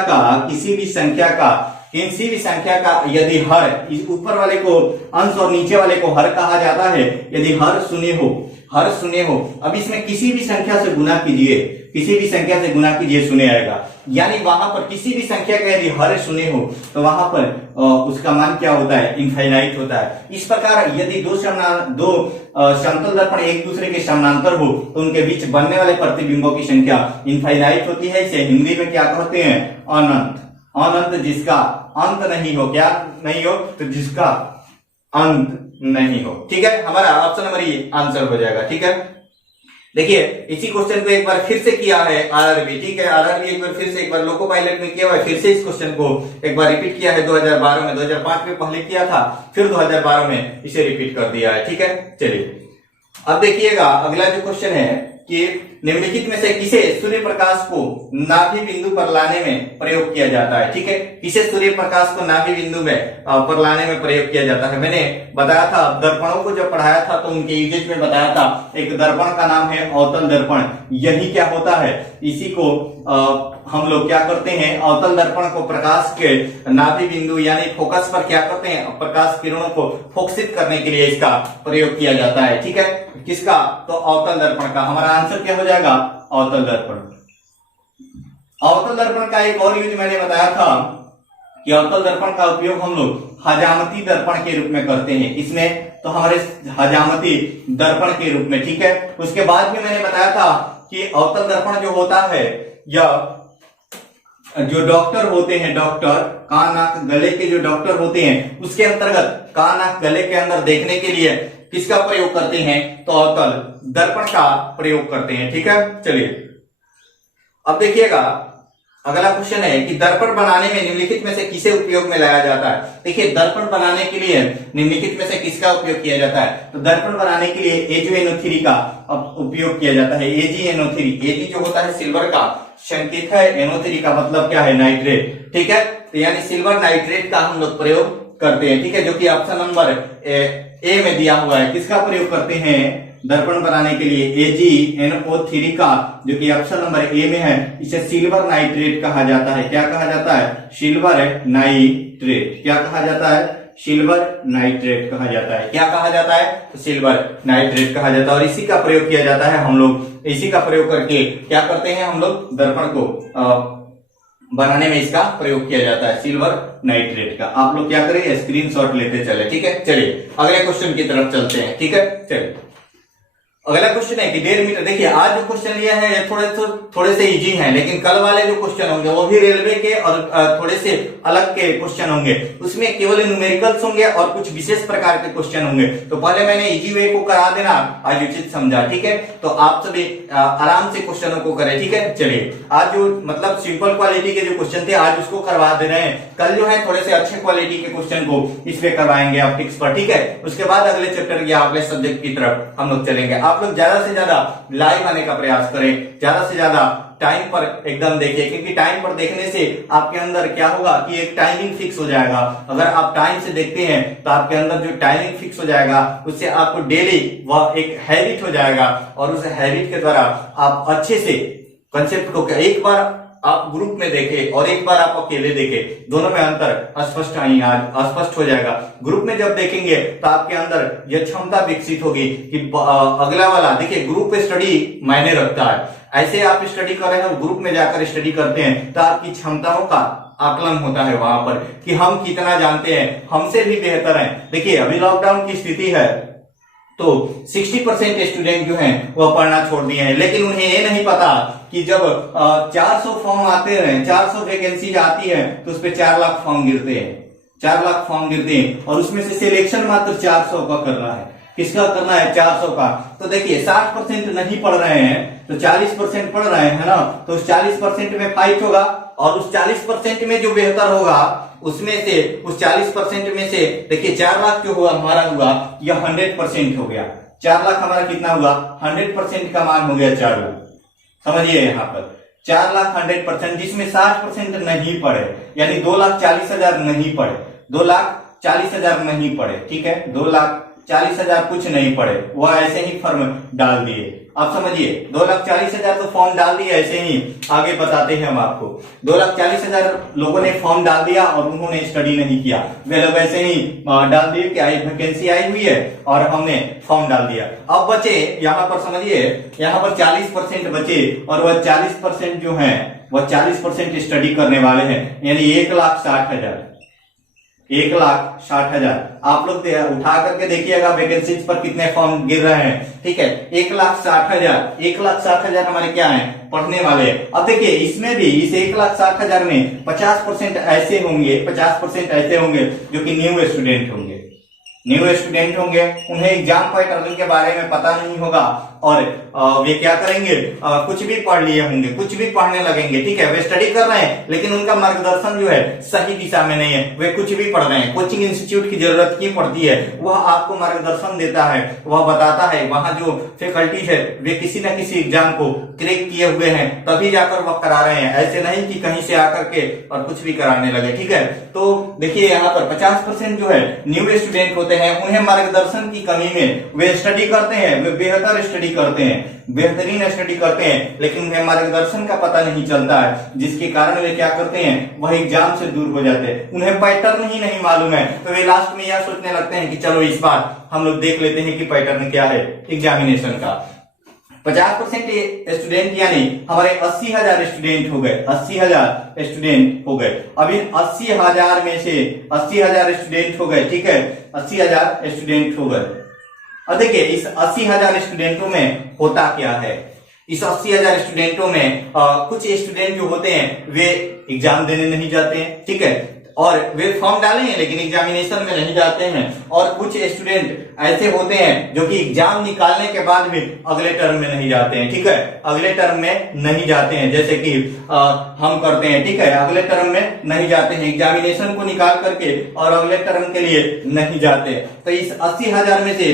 का यदि हर, इस ऊपर वाले को अंश और नीचे वाले को हर कहा जाता है, यदि हर शून्य हो, अब इसमें किसी भी संख्या से गुना कीजिए, शून्य आएगा। यानी वहां पर किसी भी संख्या का यदि हर शून्य हो तो वहां पर उसका मान क्या होता है, इनफाइनाइट होता है। इस प्रकार यदि दो समतल दर्पण एक दूसरे के समानांतर हो तो उनके बीच बनने वाले प्रतिबिंबों की संख्या इनफाइनाइट होती है। इसे हिंदी में क्या कहते हैं, अनंत, जिसका अंत नहीं हो, क्या नहीं हो, तो जिसका अंत नहीं हो। ठीक है, हमारा ऑप्शन नंबर ये आंसर हो जाएगा। ठीक है, देखिए इसी क्वेश्चन को एक बार फिर से किया है आरआरबी। ठीक है, आरआरबी एक बार फिर से, एक बार लोको पायलट में किया हुआ है, फिर से इस क्वेश्चन को एक बार रिपीट किया है 2012 में, 2005 में पहले किया था, फिर 2012 में इसे रिपीट कर दिया है। ठीक है, चलिए अब देखिएगा अगला जो क्वेश्चन है कि निम्नलिखित में से किसे सूर्य प्रकाश को नाभि बिंदु पर लाने में प्रयोग किया जाता है। ठीक है, किसे सूर्य प्रकाश को नाभि बिंदु में पर लाने में प्रयोग किया जाता है। मैंने बताया था दर्पणों को जब पढ़ाया था तो उनके यूजेज में बताया था, एक दर्पण का नाम है अवतल दर्पण। यही क्या होता है, इसी को हम लोग क्या करते हैं, अवतल दर्पण को प्रकाश के नाभि बिंदु यानी फोकस पर क्या करते हैं, प्रकाश किरणों को फोकसित करने के लिए इसका प्रयोग किया जाता है। ठीक है, किसका, तो अवतल दर्पण का। हमारा आंसर क्या हो जाएगा, अवतल दर्पण। अवतल दर्पण का एक और यूज मैंने बताया था कि अवतल दर्पण का उपयोग हम लोग हजामती दर्पण के रूप में करते हैं। इसमें तो हमारे हजामती दर्पण के रूप में। ठीक है, उसके बाद में मैंने बताया था कि अवतल दर्पण जो होता है, या जो डॉक्टर होते हैं, डॉक्टर कान नाक गले के जो डॉक्टर होते हैं, उसके अंतर्गत कान नाक गले के अंदर देखने के लिए किसका प्रयोग करते हैं, तो अवतल दर्पण का प्रयोग करते हैं। ठीक है, चलिए अब देखिएगा अगला क्वेश्चन है कि दर्पण बनाने में निम्नलिखित में से किसे उपयोग में लाया जाता है। देखिए दर्पण बनाने के लिए निम्नलिखित में से किसका उपयोग किया जाता है, तो दर्पण बनाने के लिए AgNO3 का उपयोग किया जाता है। AgNO3, Ag जो होता है सिल्वर का संकेत है, NO3 का मतलब क्या है, नाइट्रेट। ठीक है, तो यानी सिल्वर नाइट्रेट का हम लोग प्रयोग करते हैं। ठीक है, जो कि ऑप्शन नंबर ए में दिया हुआ है। किसका प्रयोग करते हैं दर्पण बनाने के लिए, AgNO3 का, जो कि ऑप्शन नंबर ए में है। इसे सिल्वर नाइट्रेट कहा जाता है। क्या कहा जाता है, सिल्वर नाइट्रेट। क्या कहा जाता है, सिल्वर नाइट्रेट कहा जाता है। क्या कहा जाता है, तो सिल्वर नाइट्रेट कहा जाता है। और इसी का प्रयोग किया जाता है, हम लोग इसी का प्रयोग करके क्या करते हैं, हम लोग दर्पण को बनाने में इसका प्रयोग किया जाता है, सिल्वर नाइट्रेट का। आप लोग क्या करें, स्क्रीनशॉट लेते चले। ठीक है, चलिए अगले क्वेश्चन की तरफ चलते हैं। ठीक है, चलिए अगला क्वेश्चन है कि 1.5 मीटर। देखिए आज जो क्वेश्चन लिया है ये थोड़े से इजी हैं, लेकिन कल वाले जो क्वेश्चन होंगे वो भी रेलवे के और थोड़े से अलग के क्वेश्चन होंगे। उसमें केवल न्यूमेरिकल्स होंगे और कुछ विशेष प्रकार के क्वेश्चन होंगे। तो पहले मैंने इजी वे को करा देना आज उचित समझा। ठीक है, तो आप सभी आराम से क्वेश्चनों को करें। ठीक है, चलिए आज जो मतलब सिंपल क्वालिटी के जो क्वेश्चन थे आज उसको करवा दे रहे हैं। कल जो है थोड़े से अच्छे क्वालिटी के क्वेश्चन को इसमें करवाएंगे ऑप्टिक्स पर। ठीक है, उसके बाद अगले चैप्टर या अगले सब्जेक्ट की तरफ हम लोग चलेंगे। आप लोग ज्यादा से ज्यादा लाइव आने का प्रयास करें, ज्यादा से ज्यादा टाइम पर एकदम देखिए, क्योंकि टाइम पर देखने से आपके अंदर क्या होगा कि एक टाइमिंग फिक्स हो जाएगा। अगर आप टाइम से देखते हैं तो आपके अंदर जो टाइमिंग फिक्स हो जाएगा उससे आपको डेली वह एक हैबिट हो जाएगा, और उस हैबिट के द्वारा आप अच्छे से कंसेप्ट को एक बार आप ग्रुप में देखें और एक बार आप अकेले देखें, दोनों में अंतर स्पष्ट हो जाएगा। ग्रुप में जब देखेंगे तो आपके अंदर यह क्षमता विकसित होगी कि अगला वाला, देखिए ग्रुप स्टडी मायने रखता है। ऐसे आप स्टडी कर रहे हैं और ग्रुप में जाकर स्टडी करते हैं तो आपकी क्षमताओं का आकलन होता है वहां पर कि हम कितना जानते हैं, हमसे भी बेहतर हैं। देखिए अभी लॉकडाउन की स्थिति है तो 60% स्टूडेंट जो हैं वह पढ़ना छोड़ दिए हैं, लेकिन उन्हें ये नहीं पता कि जब 400 फॉर्म आते हैं, 400 वैकेंसी आती है तो उस पर 4 लाख फॉर्म गिरते हैं, 4 लाख फॉर्म गिरते हैं, और उसमें से सिलेक्शन मात्र 400 का करना है। किसका करना है, 400 का। तो देखिए 60% नहीं पढ़ रहे हैं तो 40% पढ़ रहे हैं ना, तो उस 40% में फाइट होगा, और उस 40% में जो बेहतर होगा उसमें से, उस 40% में से देखिए 4 लाख जो हुआ हमारा हुआ यह 100% हो गया। 4 लाख हमारा कितना हुआ, 100% का मान हो गया 4 लाख। समझिए यहाँ पर 4 लाख 100%, जिसमें 60% नहीं पढ़े, यानी 2,40,000 नहीं पढ़े, 2,40,000 नहीं पढ़े, ठीक है, 2,40,000 कुछ नहीं पढ़े, वह ऐसे ही फॉर्म डाल दिए। आप समझिए 2,40,000 तो फॉर्म डाल दिए, ऐसे ही आगे बताते हैं हम आपको। 2,40,000 लोगों ने फॉर्म डाल दिया और उन्होंने स्टडी नहीं किया, वे लोग ऐसे ही डाल दिए कि वैकेंसी आई हुई है और हमने फॉर्म डाल दिया। अब बचे यहाँ पर, समझिए यहाँ पर 40% बचे और वह 40% जो है वह 40% स्टडी करने वाले हैं, यानी 1,60,000, 1,60,000। आप लोग उठा करके देखिएगा वैकेंसीज पर कितने फॉर्म गिर रहे हैं, ठीक है, 1,60,000, 1,60,000 हमारे क्या हैं, पढ़ने वाले। अब देखिए इसमें भी, इस 1,60,000 में 50% ऐसे होंगे, 50% ऐसे होंगे जो कि न्यू स्टूडेंट होंगे, न्यू स्टूडेंट होंगे, उन्हें एग्जाम पैटर्न के बारे में पता नहीं होगा और वे क्या करेंगे, कुछ भी पढ़ लिए होंगे, कुछ भी पढ़ने लगेंगे, ठीक है, वे स्टडी कर रहे हैं लेकिन उनका मार्गदर्शन जो है सही दिशा में नहीं है, वे कुछ भी पढ़ रहे हैं। कोचिंग इंस्टीट्यूट की जरूरत क्यों पड़ती है, वह आपको मार्गदर्शन देता है, वह बताता है, वहां जो फैकल्टी है वे किसी न किसी एग्जाम को क्रैक किए हुए हैं, तभी जाकर वह करा रहे हैं, ऐसे नहीं कि कहीं से आकर के और कुछ भी कराने लगे, ठीक है। तो देखिए यहाँ पर 50% जो है न्यू स्टूडेंट होते हैं, उन्हें मार्गदर्शन की कमी में वे स्टडी करते हैं, वे बेहतर स्टडी करते हैं, बेहतरीन स्टडी करते हैं, लेकिन उन्हें मार्गदर्शन का पता नहीं चलता है, जिसके कारण वे क्या करते हैं, वह एग्जाम से दूर हो जाते हैं। उन्हें पैटर्न ही नहीं मालूम है, तो वे लास्ट में यह सोचने लगते हैं कि चलो इस बार हम लोग देख लेते हैं कि पैटर्न क्या है एग्जामिनेशन का। 50% स्टूडेंट यानी हमारे 80,000 स्टूडेंट हो गए, 80,000 स्टूडेंट हो गए। अब इन 80,000 में से 80,000 स्टूडेंट हो गए, ठीक है, 80,000 स्टूडेंट हो गए। अब देखिए इस 80,000 स्टूडेंटों में होता क्या है, इस 80,000 स्टूडेंटों में कुछ स्टूडेंट जो होते हैं वे एग्जाम देने नहीं जाते हैं, ठीक है, और वे फॉर्म डालेंगे लेकिन एग्जामिनेशन में नहीं जाते हैं, और कुछ स्टूडेंट ऐसे होते हैं जो कि एग्जाम निकालने के बाद भी अगले टर्म में नहीं जाते हैं, ठीक है, अगले टर्म में नहीं जाते हैं, जैसे कि हम करते हैं, ठीक है, अगले टर्म में नहीं जाते हैं, एग्जामिनेशन को निकाल करके और अगले टर्म के लिए नहीं जाते। तो इस 80,000 में से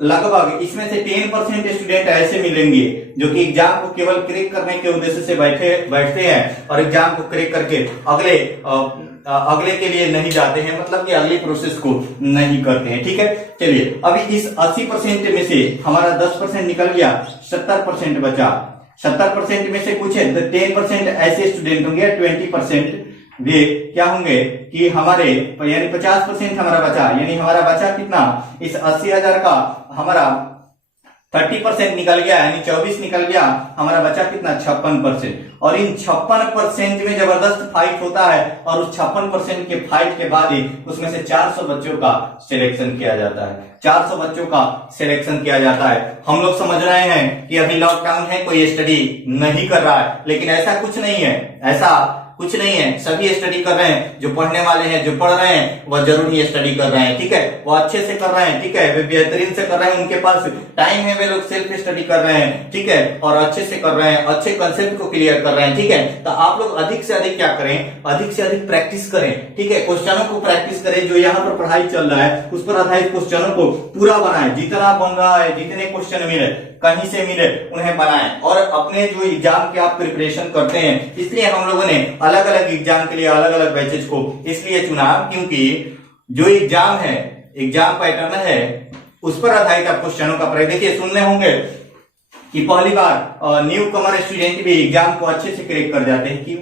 लगभग इसमें से 10% स्टूडेंट ऐसे मिलेंगे जो कि एग्जाम को केवल क्रैक करने के उद्देश्य से बैठते हैं और एग्जाम को क्रैक करके अगले के लिए नहीं जाते हैं, मतलब कि अगली प्रोसेस को नहीं करते हैं, ठीक है। चलिए अभी इस 80% में से हमारा 10% निकल गया, 70% बचा। 70% में से कुछ 10% ऐसे स्टूडेंट होंगे, 20% वे क्या होंगे कि हमारे यानी 50% हमारा बचा, यानी हमारा बचा कितना, इस 80,000 का हमारा 30% निकल गया, यानी 24 निकल गया, हमारा बचा कितना, 56%। और इन 56% में जबरदस्त फाइट होता है और उस 56% के फाइट के बाद ही उसमें से 400 बच्चों का सिलेक्शन किया जाता है, 400 बच्चों का सिलेक्शन किया जाता है। हम लोग समझ रहे हैं कि अभी लॉकडाउन है, कोई स्टडी नहीं कर रहा है, लेकिन ऐसा कुछ नहीं है, ऐसा कुछ नहीं है, सभी स्टडी कर रहे हैं, जो पढ़ने वाले हैं, जो पढ़ रहे हैं वह जरूर ही स्टडी कर रहे हैं, ठीक है, वो अच्छे से कर रहे हैं, ठीक है, वे बेहतरीन से कर रहे हैं, उनके पास टाइम है, वे लोग सेल्फ स्टडी कर रहे हैं, ठीक है, और अच्छे से कर रहे हैं, अच्छे कंसेप्ट को क्लियर कर रहे हैं, ठीक है। तो आप लोग अधिक से अधिक क्या करें, अधिक से अधिक प्रैक्टिस करें, ठीक है, क्वेश्चनों को प्रैक्टिस करें, जो यहाँ पर पढ़ाई चल रहा है उस पर आधारित क्वेश्चनों को पूरा बनाएं, जितना बन रहा है, जितने क्वेश्चन मिले, कहीं से मिले, उन्हें बनाएं। और अपने जो एग्जाम के आप प्रिपरेशन करते हैं, इसलिए हम लोगों ने अलग अलग एग्जाम के लिए अलग अलग बैचेज को इसलिए चुना क्योंकि जो एग्जाम है, एग्जाम पैटर्न है, उस पर आधारित आप क्वेश्चनों का प्रयोग। देखिए सुनने होंगे कि पहली बार न्यू कमर स्टूडेंट भी एग्जाम को अच्छे से क्रैक कर जाते हैं, क्यों,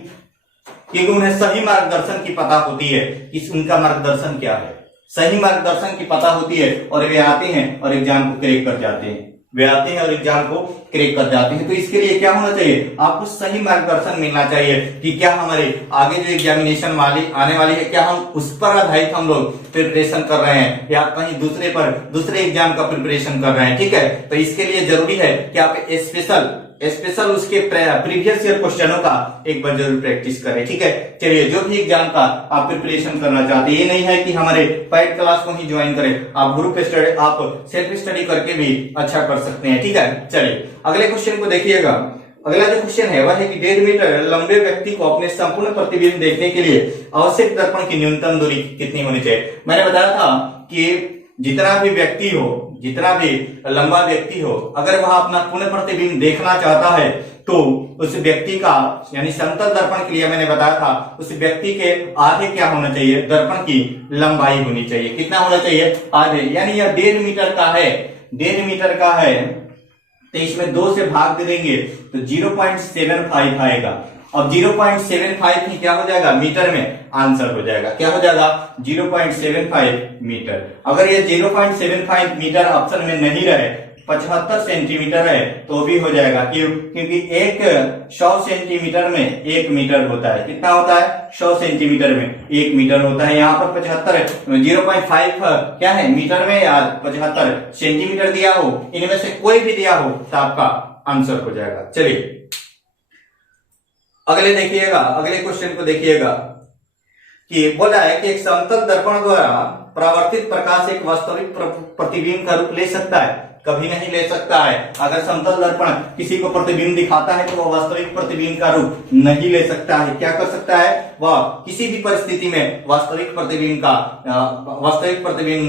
क्योंकि उन्हें सही मार्गदर्शन की पता होती है कि उनका मार्गदर्शन क्या है, सही मार्गदर्शन की पता होती है और वे आते हैं और एग्जाम को क्रैक कर जाते हैं, वे आते हैं और एग्जाम को क्रैक कर जाते हैं। तो इसके लिए क्या होना चाहिए, आपको सही मार्गदर्शन मिलना चाहिए कि क्या हमारे आगे जो एग्जामिनेशन वाली आने वाली है, क्या हम उस पर आधारित हम लोग प्रिपरेशन कर रहे हैं या कहीं दूसरे एग्जाम का प्रिपरेशन कर रहे हैं, ठीक है। तो इसके लिए जरूरी है कि आप स्पेशल उसके प्रीवियस ईयर क्वेश्चनों का एक बार जरूर प्रैक्टिस करें, ठीक है। चलिए जो भी एग्जाम का आप प्रिपरेशन करना चाहते हैं, ये नहीं है कि हमारे पैड क्लास को ही ज्वाइन करें, आप ग्रुप स्टडी, आप सेल्फ स्टडी करके भी अच्छा कर सकते हैं, ठीक है। चलिए अगले क्वेश्चन को देखिएगा। अगला जो क्वेश्चन है वह है कि 1.5 मीटर लंबे व्यक्ति को अपने संपूर्ण प्रतिबिंब देखने के लिए आवश्यक दर्पण की न्यूनतम दूरी कितनी होनी चाहिए। मैंने बताया था कि जितना भी व्यक्ति हो, जितना भी लंबा व्यक्ति हो, अगर वह अपना पुनः प्रतिबिंब देखना चाहता है तो उस व्यक्ति का, यानी समतल दर्पण के लिए मैंने बताया था, उस व्यक्ति के आधे क्या होना चाहिए, दर्पण की लंबाई होनी चाहिए। कितना होना चाहिए, आधे, यानी यह 1.5 मीटर का है, 1.5 मीटर का है, तो इसमें 2 से भाग दे देंगे तो 0.75 आएगा। अब 0.75 ही क्या हो जाएगा, मीटर में आंसर हो जाएगा। क्या हो जाएगा, 0.75 मीटर। अगर ये 0.75 मीटर ऑप्शन में नहीं रहे, 75 सेंटीमीटर है तो भी हो जाएगा। क्यों, क्योंकि 100 सेंटीमीटर में 1 मीटर होता है। कितना होता है, 100 सेंटीमीटर में 1 मीटर होता है। यहाँ पर 75 है, 0.5 क्या है मीटर में, या 75 सेंटीमीटर दिया हो, इनमें से कोई भी दिया हो तो आपका आंसर हो जाएगा। चलिए अगले देखिएगा, अगले क्वेश्चन को देखिएगा कि बोला है कि एक समतल दर्पण द्वारा परावर्तित प्रकाश एक वास्तविक प्रतिबिंब का रूप ले सकता है, कभी नहीं ले सकता है। अगर समतल दर्पण किसी को प्रतिबिंब दिखाता है तो वह वास्तविक प्रतिबिंब का रूप नहीं ले सकता है। क्या कर सकता है, वह किसी भी परिस्थिति में वास्तविक प्रतिबिंब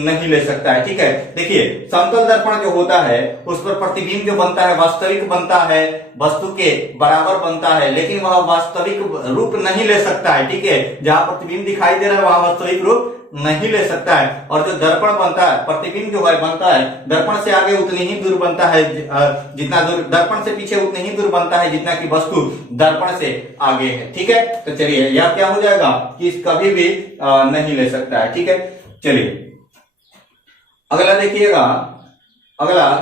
नहीं ले सकता है। ठीक है, देखिए समतल दर्पण जो होता है उस पर प्रतिबिंब जो बनता है वास्तविक बनता है, वस्तु के बराबर बनता है, लेकिन वह वास्तविक रूप नहीं ले सकता है। ठीक है, जहां प्रतिबिंब दिखाई दे रहा है वहां वास्तविक रूप नहीं ले सकता है। और जो दर्पण बनता है, प्रतिबिंब जो है बनता है, दर्पण से आगे उतनी ही दूर बनता है, जितना दूर दर्पण से पीछे उतनी ही दूर बनता है जितना कि वस्तु दर्पण से आगे है। ठीक है, तो चलिए यह क्या हो जाएगा कि कभी भी नहीं ले सकता है। ठीक है, चलिए अगला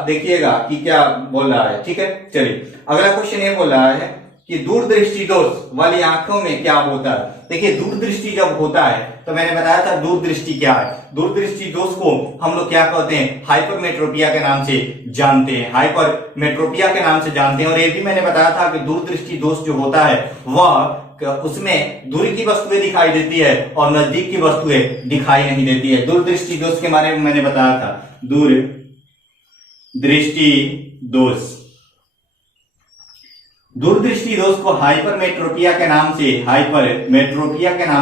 देखिएगा कि क्या बोल रहा है। ठीक है, चलिए अगला क्वेश्चन ये बोल रहा है कि दूरदृष्टि दोष वाली आंखों में क्या होता है। देखिए दूरदृष्टि जब होता है तो मैंने बताया था दूरदृष्टि क्या है। दूरदृष्टि दोष को हम लोग क्या कहते हैं, हाइपरमेट्रोपिया के नाम से जानते हैं, हाइपरमेट्रोपिया के नाम से जानते हैं। और ये भी मैंने बताया था कि दूरदृष्टि दोष जो होता है वह उसमें दूर की वस्तुएं दिखाई देती है और नजदीक की वस्तुएं दिखाई नहीं देती है। दूरदृष्टि दोष के बारे में मैंने बताया था, दूरदृष्टि दोष, दूरदृष्टि दोष को हाइपरमेट्रोपिया के नाम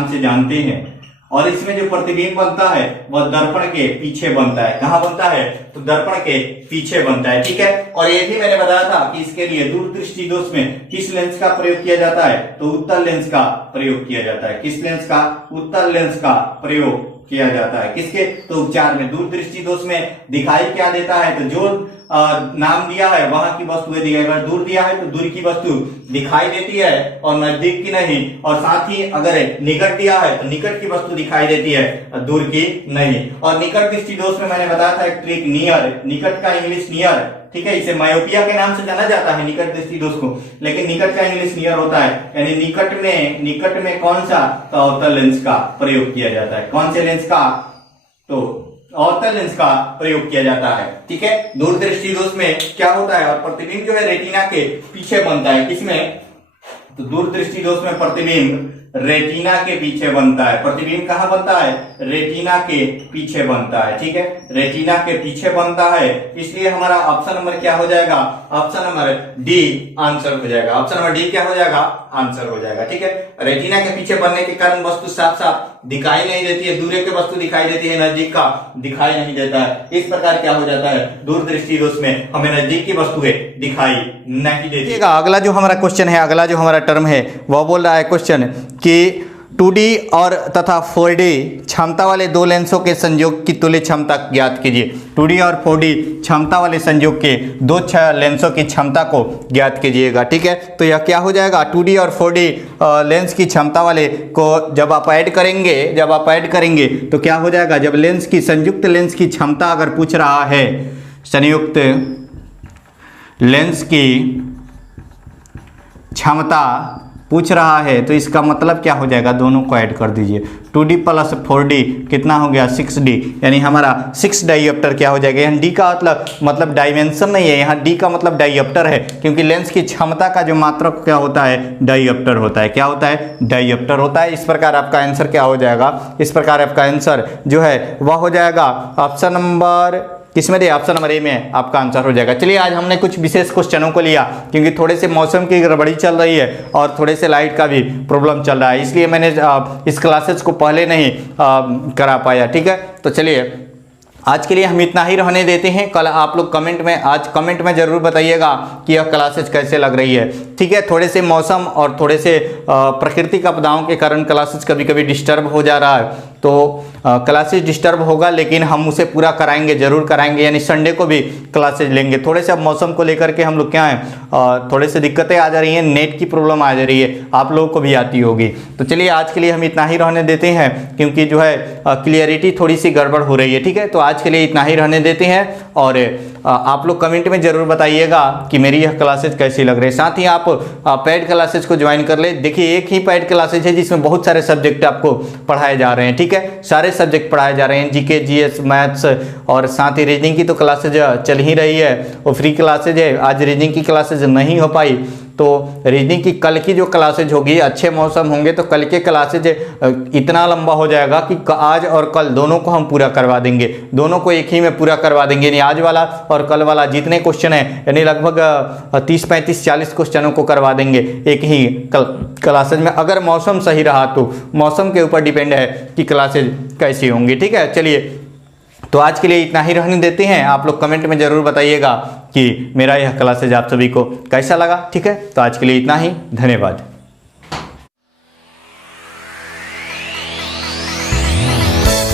से जानते हैं। और इसमें जो प्रतिबिंब बनता है वह दर्पण के पीछे बनता है। कहां बनता है, तो दर्पण के पीछे बनता है। ठीक है, और ये भी मैंने बताया था कि इसके लिए दूरदृष्टि दोष में किस लेंस का प्रयोग किया जाता है, तो उत्तल लेंस का प्रयोग किया जाता है। किस लेंस का, उत्तल लेंस का प्रयोग किया जाता है। किसके, तो उपचार में। दूरदृष्टि दोष में दिखाई क्या देता है, तो जो नाम दिया है वहां की वस्तुएं दिखाई, अगर दूर दिया है तो दूर की वस्तु दिखाई देती है और नजदीक की नहीं। और साथ ही अगर निकट दिया है तो निकट की वस्तु दिखाई देती है और दूर की नहीं। और निकट दृष्टि दोष में मैंने बताया था एक ट्रिक, नियर, निकट का इंग्लिश नियर। ठीक है, इसे मायोपिया के नाम से जाना जाता है निकट दृष्टि दोष को, लेकिन निकट का इंग्लिश नियर होता है। यानी निकट में कौन सा, तो अवतल लेंस का प्रयोग किया जाता है। कौन से लेंस का, तो अवतल लेंस का प्रयोग किया जाता है। ठीक है, दूरदृष्टि दोष में क्या होता है, और प्रतिबिंब जो है रेटिना के पीछे बनता है। किसमें, तो दूरदृष्टि दोष में प्रतिबिंब रेटिना के पीछे बनता है। प्रतिबिंब कहां बनता है, रेटिना के पीछे बनता है। ठीक है, रेटिना के पीछे बनता है, इसलिए हमारा ऑप्शन नंबर क्या हो जाएगा, ऑप्शन नंबर डी आंसर हो जाएगा। ऑप्शन नंबर डी क्या हो जाएगा, आंसर हो जाएगा। ठीक है, रेटिना के पीछे बनने के कारण वस्तु साफ साफ दिखाई नहीं देती है, दूर की वस्तु दिखाई देती है, नजदीक का दिखाई नहीं देता है। इस प्रकार क्या हो जाता है, दूरदृष्टि दोष में हमें नजदीक की वस्तुएं दिखाई नहीं देती। अगला जो हमारा क्वेश्चन है, अगला जो हमारा टर्म है वह बोल रहा है क्वेश्चन कि 2D और तथा 4D क्षमता वाले दो लेंसों के संयोग की तुल्य क्षमता ज्ञात कीजिए। 2D और 4D क्षमता वाले संयोग के दो लेंसों की क्षमता को ज्ञात कीजिएगा। ठीक है, तो यह क्या हो जाएगा, 2D और 4D लेंस की क्षमता वाले को जब आप ऐड करेंगे तो क्या हो जाएगा, जब लेंस की संयुक्त लेंस की क्षमता अगर पूछ रहा है, संयुक्त लेंस की क्षमता पूछ रहा है तो इसका मतलब क्या हो जाएगा, दोनों को ऐड कर दीजिए। 2D प्लस 4D कितना हो गया, 6D, यानी हमारा 6 डाइऑप्टर क्या हो जाएगा। यहाँ D का मतलब डायमेंशन नहीं है, यहाँ D का मतलब डाइऑप्टर है, क्योंकि लेंस की क्षमता का जो मात्रक क्या होता है, डाइऑप्टर होता है। क्या होता है, डाइऑप्टर होता है। इस प्रकार आपका आंसर क्या हो जाएगा, इस प्रकार आपका आंसर जो है वह हो जाएगा ऑप्शन नंबर किसमें दे, ऑप्शन नंबर ए में आपका आंसर हो जाएगा। चलिए आज हमने कुछ विशेष क्वेश्चनों को लिया, क्योंकि थोड़े से मौसम की गड़बड़ी चल रही है और थोड़े से लाइट का भी प्रॉब्लम चल रहा है, इसलिए मैंने इस क्लासेस को पहले नहीं करा पाया। ठीक है, तो चलिए आज के लिए हम इतना ही रहने देते हैं। कल आप लोग कमेंट में जरूर बताइएगा कि यह क्लासेज कैसे लग रही है। ठीक है, थोड़े से मौसम और थोड़े से प्राकृतिक आपदाओं के कारण क्लासेज कभी कभी डिस्टर्ब हो जा रहा है, तो क्लासेज डिस्टर्ब होगा, लेकिन हम उसे पूरा कराएंगे, जरूर कराएंगे। यानी संडे को भी क्लासेज लेंगे। थोड़े से अब मौसम को लेकर के हम लोग क्या है, थोड़े से दिक्कतें आ जा रही हैं, नेट की प्रॉब्लम आ जा रही है, आप लोगों को भी आती होगी। तो चलिए आज के लिए हम इतना ही रहने देते हैं, क्योंकि जो है क्लियरिटी थोड़ी सी गड़बड़ हो रही है। ठीक है, तो आज के लिए इतना ही रहने देते हैं, और आप लोग कमेंट में जरूर बताइएगा कि मेरी यह क्लासेज कैसी लग रही है। साथ ही आप पेड क्लासेज को ज्वाइन कर ले। देखिए, एक ही पेड क्लासेज है जिसमें बहुत सारे सब्जेक्ट आपको पढ़ाए जा रहे हैं। ठीक है, सारे सब्जेक्ट पढ़ाए जा रहे हैं, जीके, जीएस, मैथ्स, और साथ ही रीजनिंग की तो क्लासेज चल ही रही है, वो फ्री क्लासेज है। आज रीजनिंग की क्लासेज नहीं हो पाई, तो रीजनिंग की कल की जो क्लासेज होगी, अच्छे मौसम होंगे तो कल के क्लासेज इतना लंबा हो जाएगा कि आज और कल दोनों को हम पूरा करवा देंगे, दोनों को एक ही में पूरा करवा देंगे। यानी आज वाला और कल वाला जितने क्वेश्चन है, यानी लगभग 30, 35, 40 क्वेश्चनों को करवा देंगे एक ही क्लासेज में, अगर मौसम सही रहा तो। मौसम के ऊपर डिपेंड है कि क्लासेज कैसी होंगी। ठीक है, चलिए तो आज के लिए इतना ही रहने देते हैं। आप लोग कमेंट में जरूर बताइएगा कि मेरा यह क्लासेज आप सभी को कैसा लगा। ठीक है, तो आज के लिए इतना ही, धन्यवाद।